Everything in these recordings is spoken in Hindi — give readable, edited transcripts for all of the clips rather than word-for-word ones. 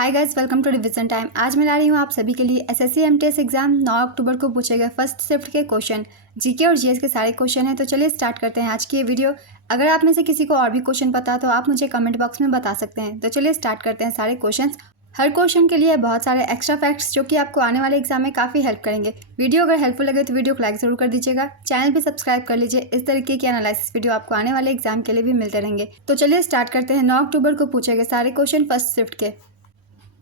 Hi guys, welcome to revision time. आज मैं ला रही हूँ आप सभी के लिए एसएससी एमटीएस एग्जाम 9 अक्टूबर को पूछे गए फर्स्ट शिफ्ट के क्वेश्चन, जीके और जीएस के सारे क्वेश्चन हैं। तो चलिए स्टार्ट करते हैं आज की ये वीडियो। अगर आप में से किसी को और भी क्वेश्चन पता तो आप मुझे कमेंट बॉक्स में बता सकते हैं। तो चलिए स्टार्ट करते हैं सारे क्वेश्चन। हर क्वेश्चन के लिए बहुत सारे एक्स्ट्रा फैक्ट्स जो कि आपको आने वाले एग्जाम में काफ़ी हेल्प करेंगे। वीडियो अगर हेल्पफुल लगे तो वीडियो को लाइक जरूर कर दीजिएगा, चैनल भी सब्सक्राइब कर लीजिए। इस तरीके की एनालिसिस वीडियो आपको आने वाले एग्जाम के लिए भी मिलते रहेंगे। तो चलिए स्टार्ट करते हैं 9 अक्टूबर को पूछे गए सारे क्वेश्चन फर्स्ट शिफ्ट के।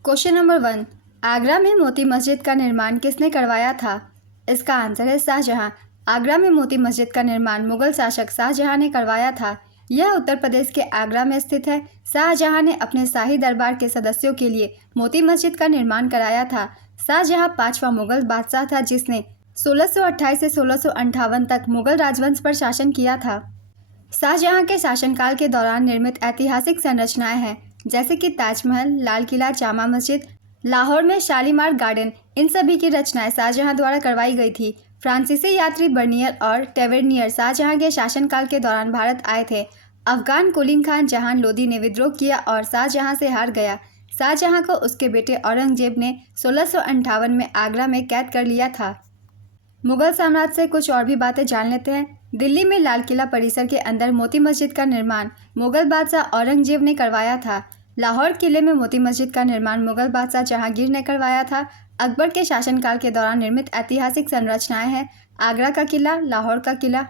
क्वेश्चन नंबर 1, आगरा में मोती मस्जिद का निर्माण किसने करवाया था? इसका आंसर है शाहजहां। आगरा में मोती मस्जिद का निर्माण मुगल शासक शाहजहां ने करवाया था। यह उत्तर प्रदेश के आगरा में स्थित है। शाहजहां ने अपने शाही दरबार के सदस्यों के लिए मोती मस्जिद का निर्माण कराया था। शाहजहां 5वां मुगल बादशाह था जिसने 1628 से 1658 तक मुगल राजवंश पर शासन किया था। शाहजहां के शासनकाल के दौरान निर्मित ऐतिहासिक संरचनाएं हैं जैसे कि ताजमहल, लाल किला, जामा मस्जिद, लाहौर में शालीमार गार्डन। इन सभी की रचनाएं शाहजहां द्वारा करवाई गई थी। फ्रांसीसी यात्री बर्नियर और टेवेर्नियर शाहजहां के शासनकाल के दौरान भारत आए थे। अफगान कुलीन खान जहान लोदी ने विद्रोह किया और शाहजहां से हार गया। शाहजहां को उसके बेटे औरंगजेब ने 1658 में आगरा में कैद कर लिया था। मुगल साम्राज्य से कुछ और भी बातें जान लेते हैं। दिल्ली में लाल किला परिसर के अंदर मोती मस्जिद का निर्माण मुगल बादशाह औरंगजेब ने करवाया था। लाहौर किले में मोती मस्जिद का निर्माण मुगल बादशाह जहांगीर ने करवाया था। अकबर के शासनकाल के दौरान निर्मित ऐतिहासिक संरचनाएं हैं आगरा का किला, लाहौर का किला,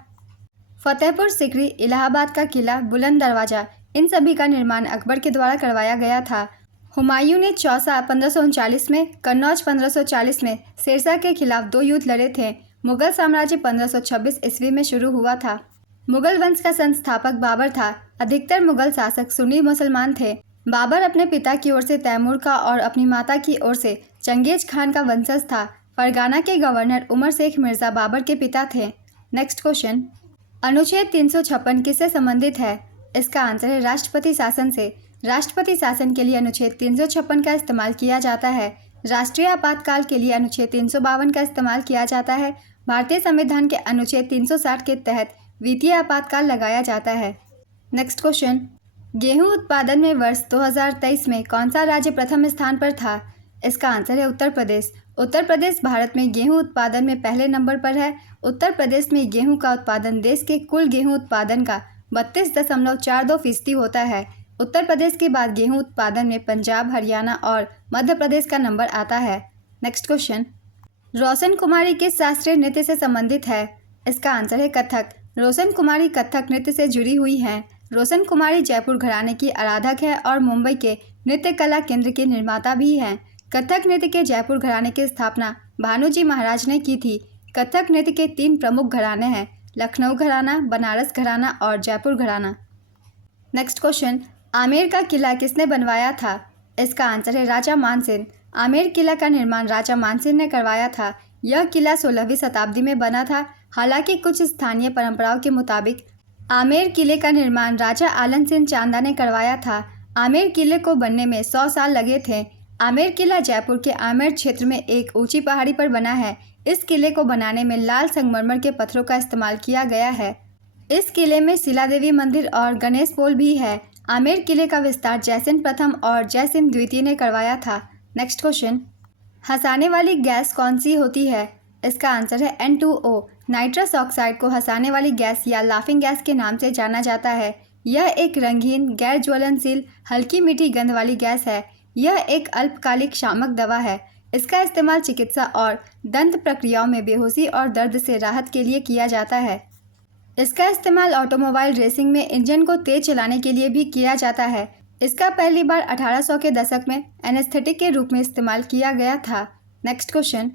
फतेहपुर सीकरी, इलाहाबाद का किला, बुलंद दरवाजा। इन सभी का निर्माण अकबर के द्वारा करवाया गया था। हुमायूं ने चौसा 1539 में, कन्नौज 1540 में शेरशाह के खिलाफ 2 युद्ध लड़े थे। मुगल साम्राज्य 1526 ईस्वी में शुरू हुआ था। मुगल वंश का संस्थापक बाबर था। अधिकतर मुगल शासक सुन्नी मुसलमान थे। बाबर अपने पिता की ओर से तैमूर का और अपनी माता की ओर से चंगेज खान का वंशज था। फरगाना के गवर्नर उमर शेख मिर्जा बाबर के पिता थे। नेक्स्ट क्वेश्चन, अनुच्छेद 356 किससे संबंधित है? इसका आंसर है राष्ट्रपति शासन से। राष्ट्रपति शासन के लिए अनुच्छेद 356 का इस्तेमाल किया जाता है। राष्ट्रीय आपातकाल के लिए अनुच्छेद 352 का इस्तेमाल किया जाता है। भारतीय संविधान के अनुच्छेद 360 के तहत वित्तीय आपातकाल लगाया जाता है। नेक्स्ट क्वेश्चन, गेहूं उत्पादन में वर्ष 2023 में कौन सा राज्य प्रथम स्थान पर था? इसका आंसर है उत्तर प्रदेश। उत्तर प्रदेश भारत में गेहूं उत्पादन में पहले नंबर पर है। उत्तर प्रदेश में गेहूं का उत्पादन देश के कुल गेहूं उत्पादन का 32.42% होता है। उत्तर प्रदेश के बाद गेहूं उत्पादन में पंजाब, हरियाणा और मध्य प्रदेश का नंबर आता है। नेक्स्ट क्वेश्चन, रोशन कुमारी किस शास्त्रीय नृत्य से संबंधित है? इसका आंसर है कथक। रोशन कुमारी कथक नृत्य से जुड़ी हुई हैं। रोशन कुमारी जयपुर घराने की आराधक है और मुंबई के नृत्य कला केंद्र के निर्माता भी हैं। कथक नृत्य के जयपुर घराने की स्थापना भानुजी महाराज ने की थी। कथक नृत्य के 3 प्रमुख घराने हैं, लखनऊ घराना, बनारस घराना और जयपुर घराना। नेक्स्ट क्वेश्चन, आमेर का किला किसने बनवाया था? इसका आंसर है राजा मानसिंह। आमेर किला का निर्माण राजा मानसिंह ने करवाया था। यह किला 16वीं शताब्दी में बना था। हालांकि कुछ स्थानीय परंपराओं के मुताबिक आमेर किले का निर्माण राजा आलन सिंह चांदा ने करवाया था। आमेर किले को बनने में 100 साल लगे थे। आमेर किला जयपुर के आमेर क्षेत्र में एक ऊंची पहाड़ी पर बना है। इस किले को बनाने में लाल संगमरमर के पत्थरों का इस्तेमाल किया गया है। इस किले में शिला देवी मंदिर और गणेश पोल भी है। आमेर किले का विस्तार जयसिंह प्रथम और जयसिंह द्वितीय ने करवाया था। नेक्स्ट क्वेश्चन, हंसाने वाली गैस कौन सी होती है? इसका आंसर है N2O। नाइट्रस ऑक्साइड को हंसाने वाली गैस या लाफिंग गैस के नाम से जाना जाता है। यह एक रंगीन, गैर ज्वलनशील, हल्की मीठी गंध वाली गैस है। यह एक अल्पकालिक शामक दवा है। इसका इस्तेमाल चिकित्सा और दंत प्रक्रियाओं में बेहोशी और दर्द से राहत के लिए किया जाता है। इसका इस्तेमाल ऑटोमोबाइल रेसिंग में इंजन को तेज चलाने के लिए भी किया जाता है। इसका पहली बार 1800 के दशक में एनेस्थेटिक के रूप में इस्तेमाल किया गया था। नेक्स्ट क्वेश्चन,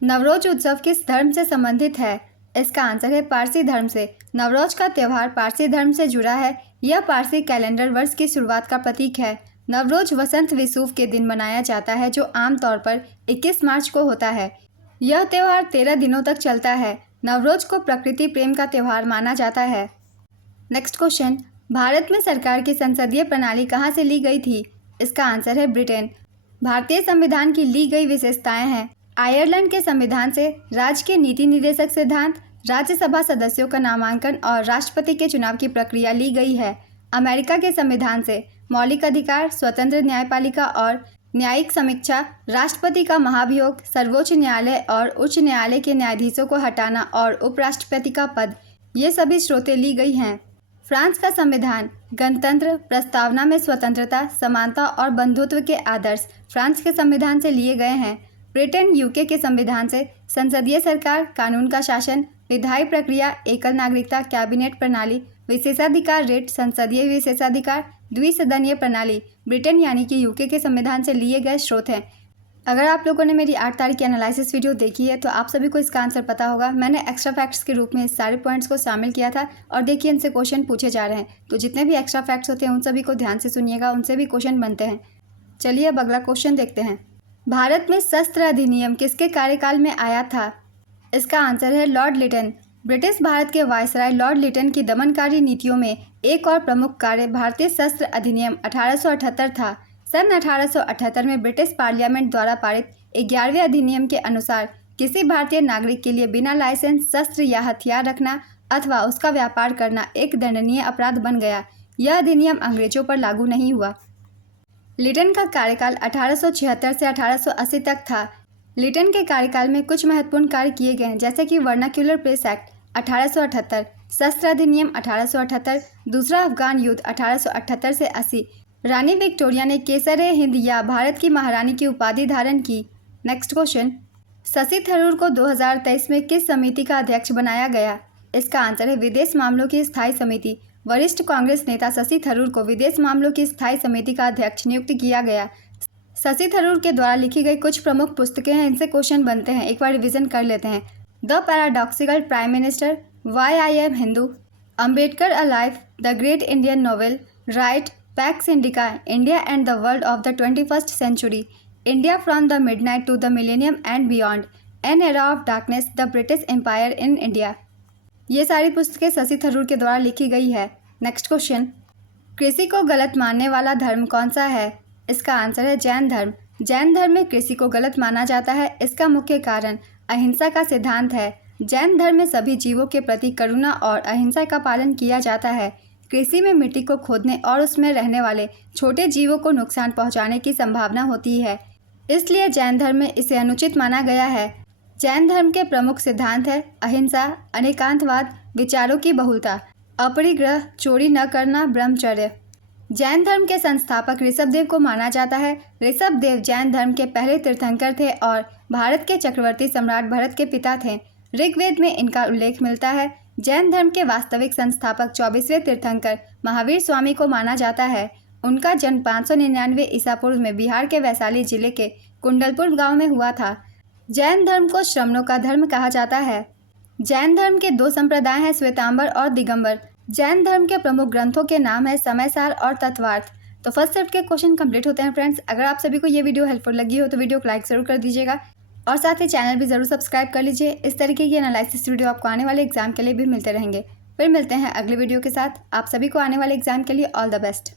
नवरोज उत्सव किस धर्म से संबंधित है? इसका आंसर है पारसी धर्म से। नवरोज का त्यौहार पारसी धर्म से जुड़ा है। यह पारसी कैलेंडर वर्ष की शुरुआत का प्रतीक है। नवरोज वसंत विषुव के दिन मनाया जाता है जो आमतौर पर 21 मार्च को होता है। यह त्यौहार 13 दिनों तक चलता है। नवरोज को प्रकृति प्रेम का त्यौहार माना जाता है। नेक्स्ट क्वेश्चन, भारत में सरकार की संसदीय प्रणाली कहाँ से ली गई थी? इसका आंसर है ब्रिटेन। भारतीय संविधान की ली गई विशेषताएं हैं, आयरलैंड के संविधान से राज्य के नीति निर्देशक सिद्धांत, राज्यसभा सदस्यों का नामांकन और राष्ट्रपति के चुनाव की प्रक्रिया ली गई है। अमेरिका के संविधान से मौलिक अधिकार, स्वतंत्र न्यायपालिका और न्यायिक समीक्षा, राष्ट्रपति का महाभियोग, सर्वोच्च न्यायालय और उच्च न्यायालय के न्यायाधीशों को हटाना और उपराष्ट्रपति का पद, ये सभी स्रोतें ली गई हैं। फ्रांस का संविधान, गणतंत्र, प्रस्तावना में स्वतंत्रता, समानता और बंधुत्व के आदर्श फ्रांस के संविधान से लिए गए हैं। ब्रिटेन यूके के संविधान से संसदीय सरकार, कानून का शासन, विधायी प्रक्रिया, एकल नागरिकता, कैबिनेट प्रणाली, विशेषाधिकार रेट, संसदीय विशेषाधिकार, द्विसदनीय प्रणाली ब्रिटेन यानी कि यूके के संविधान से लिए गए स्रोत हैं। अगर आप लोगों ने मेरी 8 तारीख की एनालिसिस वीडियो देखी है तो आप सभी को इसका आंसर पता होगा। मैंने एक्स्ट्रा फैक्ट्स के रूप में इस सारे पॉइंट्स को शामिल किया था और देखिए इनसे क्वेश्चन पूछे जा रहे हैं। तो जितने भी एक्स्ट्रा फैक्ट्स होते हैं उन सभी को ध्यान से सुनिएगा, उनसे भी क्वेश्चन बनते हैं। चलिए अब अगला क्वेश्चन देखते हैं। भारत में शस्त्र अधिनियम किसके कार्यकाल में आया था? इसका आंसर है लॉर्ड लिटन। ब्रिटिश भारत के वायसराय लॉर्ड लिटन की दमनकारी नीतियों में एक और प्रमुख कार्य भारतीय शस्त्र अधिनियम 1878 था। सन 1878 में ब्रिटिश पार्लियामेंट द्वारा पारित 11वें अधिनियम के अनुसार किसी भारतीय नागरिक के लिए बिना लाइसेंस शस्त्र या हथियार रखना अथवा उसका व्यापार करना एक दंडनीय अपराध बन गया। यह अधिनियम अंग्रेजों पर लागू नहीं हुआ। लिटन का कार्यकाल 1876 से 1880 तक था। लिटन के कार्यकाल में कुछ महत्वपूर्ण कार्य किए गए जैसे कि वर्नाक्यूलर प्रेस एक्ट 1878, शस्त्र अधिनियम 1878, दूसरा अफगान युद्ध 1878 से 80। रानी विक्टोरिया ने केसर हिंद या भारत की महारानी की उपाधि धारण की। नेक्स्ट क्वेश्चन, शशि थरूर को 2023 में किस समिति का अध्यक्ष बनाया गया? इसका आंसर है विदेश मामलों की स्थायी समिति। वरिष्ठ कांग्रेस नेता शशि थरूर को विदेश मामलों की स्थायी समिति का अध्यक्ष नियुक्त किया गया। शशि थरूर के द्वारा लिखी गई कुछ प्रमुख पुस्तकें हैं, इनसे क्वेश्चन बनते हैं, एक बार रिवीजन कर लेते हैं। The paradoxical prime minister, why I am Hindu, Ambedkar alive, the great Indian novel, right, Pax Indica, India and the world of the 21st century, India from the midnight to the millennium and beyond, an era of darkness, the British Empire in India. ये सारी पुस्तकें शशि थरूर के द्वारा लिखी गई है। नेक्स्ट क्वेश्चन, कृषि को गलत मानने वाला धर्म कौन सा है? इसका आंसर है जैन धर्म। जैन धर्म में कृषि को गलत माना जाता है। इसका मुख्य कारण अहिंसा का सिद्धांत है। जैन धर्म में सभी जीवों के प्रति करुणा और अहिंसा का पालन किया जाता है। कृषि में मिट्टी को खोदने और उसमें रहने वाले छोटे जीवों को नुकसान पहुंचाने की संभावना होती है, इसलिए जैन धर्म में इसे अनुचित माना गया है। जैन धर्म के प्रमुख सिद्धांत है अहिंसा, अनेकांतवाद, विचारों की बहुलता, अपरिग्रह, चोरी न करना, ब्रह्मचर्य। जैन धर्म के संस्थापक ऋषभदेव को माना जाता है। ऋषभदेव जैन धर्म के पहले तीर्थंकर थे और भारत के चक्रवर्ती सम्राट भरत के पिता थे। ऋग्वेद में इनका उल्लेख मिलता है। जैन धर्म के वास्तविक संस्थापक 24वें तीर्थंकर महावीर स्वामी को माना जाता है। उनका जन्म 599 ईसा पूर्व में बिहार के वैशाली जिले के कुंडलपुर गांव में हुआ था। जैन धर्म को श्रमणों का धर्म कहा जाता है। जैन धर्म के 2 संप्रदाय हैं, श्वेतांबर और दिगंबर। जैन धर्म के प्रमुख ग्रंथों के नाम है समयसार और तत्वार्थ। तो फर्स्ट शिफ्ट के क्वेश्चन कंप्लीट होते हैं फ्रेंड्स। अगर आप सभी को ये वीडियो हेल्पफुल लगी हो तो वीडियो को लाइक ज़रूर कर दीजिएगा और साथ ही चैनल भी ज़रूर सब्सक्राइब कर लीजिए। इस तरीके की एनालिसिस वीडियो आपको आने वाले एग्जाम के लिए भी मिलते रहेंगे। फिर मिलते हैं अगले वीडियो के साथ। आप सभी को आने वाले एग्जाम के लिए ऑल द बेस्ट।